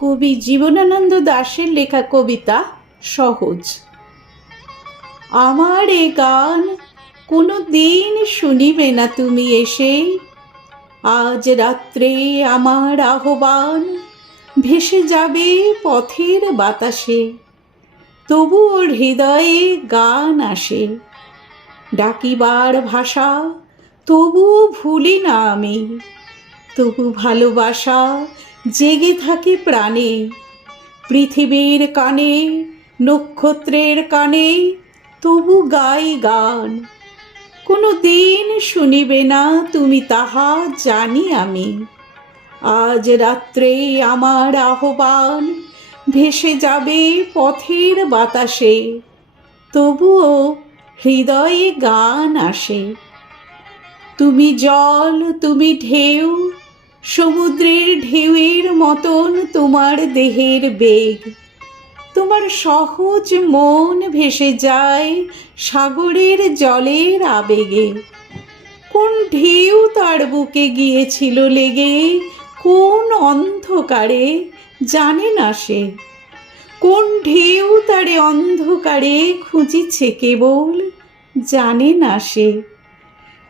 কবি জীবনানন্দ দাশের লেখা কবিতা সহজ। আমার এ গান কোনো দিন শুনিবে না তুমি এসে, আজ রাত্রে আমার আহ্বান ভেসে যাবে পথের বাতাসে, তবুও হৃদয়ে গান আসে। ডাকিবার ভাষা তবুও ভুলি না আমি, তবু ভালোবাসা জেগে থাকে প্রাণে। পৃথিবীর কানে নক্ষত্রের কানে তবু গাই গান। কোনো দিন শুনিবে না তুমি তাহা জানি আমি, আজ রাত্রে আমার আহ্বান ভেসে যাবে পথের বাতাসে, তবুও হৃদয়ে গান আসে। তুমি জল, তুমি ঢেউ, সমুদ্রের ঢেউয়ের মতন তোমার দেহের বেগ। তোমার সহজ মন ভেসে যায় সাগরের জলের আবেগে। কোন ঢেউ তার বুকে গিয়েছিল লেগে, কোন অন্ধকারে জানে না সে। কোন ঢেউ তারে অন্ধকারে খুঁজিছে কেবল জানে না সে।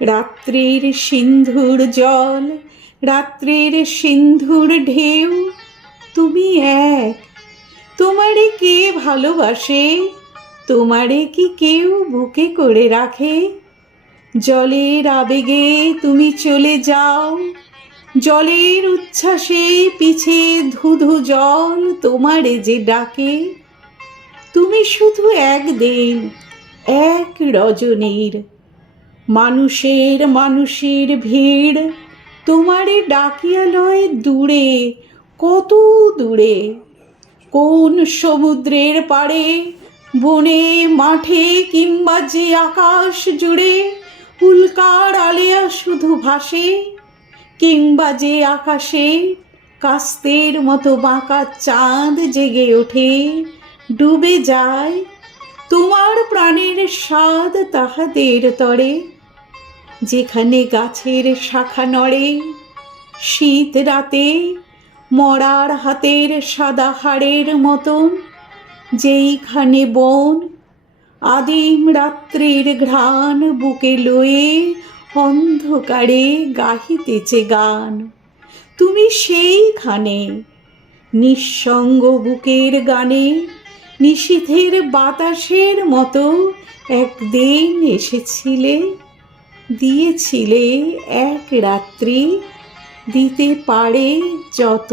রাত্রির সিন্ধুর জল, রাত্রির সিন্ধুর ঢেউ, তুমি এক। তোমারে কে ভালোবাসে, তোমারে কি কেউ বুকে করে রাখে? জলের আবেগে তুমি চলে যাও, জলের উচ্ছ্বাসে পিছে ধুধু জল তোমারে যে ডাকে। তুমি শুধু একদিন, এক রজনীর, মানুষের ভিড় তোমারে ডাকিয়া লয় দূরে, কত দূরে। কোন সমুদ্রের পাড়ে, বনে মাঠে কিংবা যে আকাশ জুড়ে উল্কার আলেয়া শুধু ভাসে, কিংবা যে আকাশে কাস্তের মতো বাঁকা চাঁদ জেগে ওঠে ডুবে যায়। তোমার প্রাণের স্বাদ তাহাদের তরে, যেখানে গাছের শাখা নড়ে শীত রাতে মরার হাতের সাদা হাড়ের মতন। যেইখানে বন আদিম রাত্রির ঘ্রাণ বুকে লয়ে অন্ধকারে গাহিতেছে গান। তুমি সেইখানে নিঃসঙ্গ বুকের গানে নিশীথের বাতাসের মতো একদিন এসেছিলে, দিয়েছিলে এক রাত্রি, দিতে পারে যত।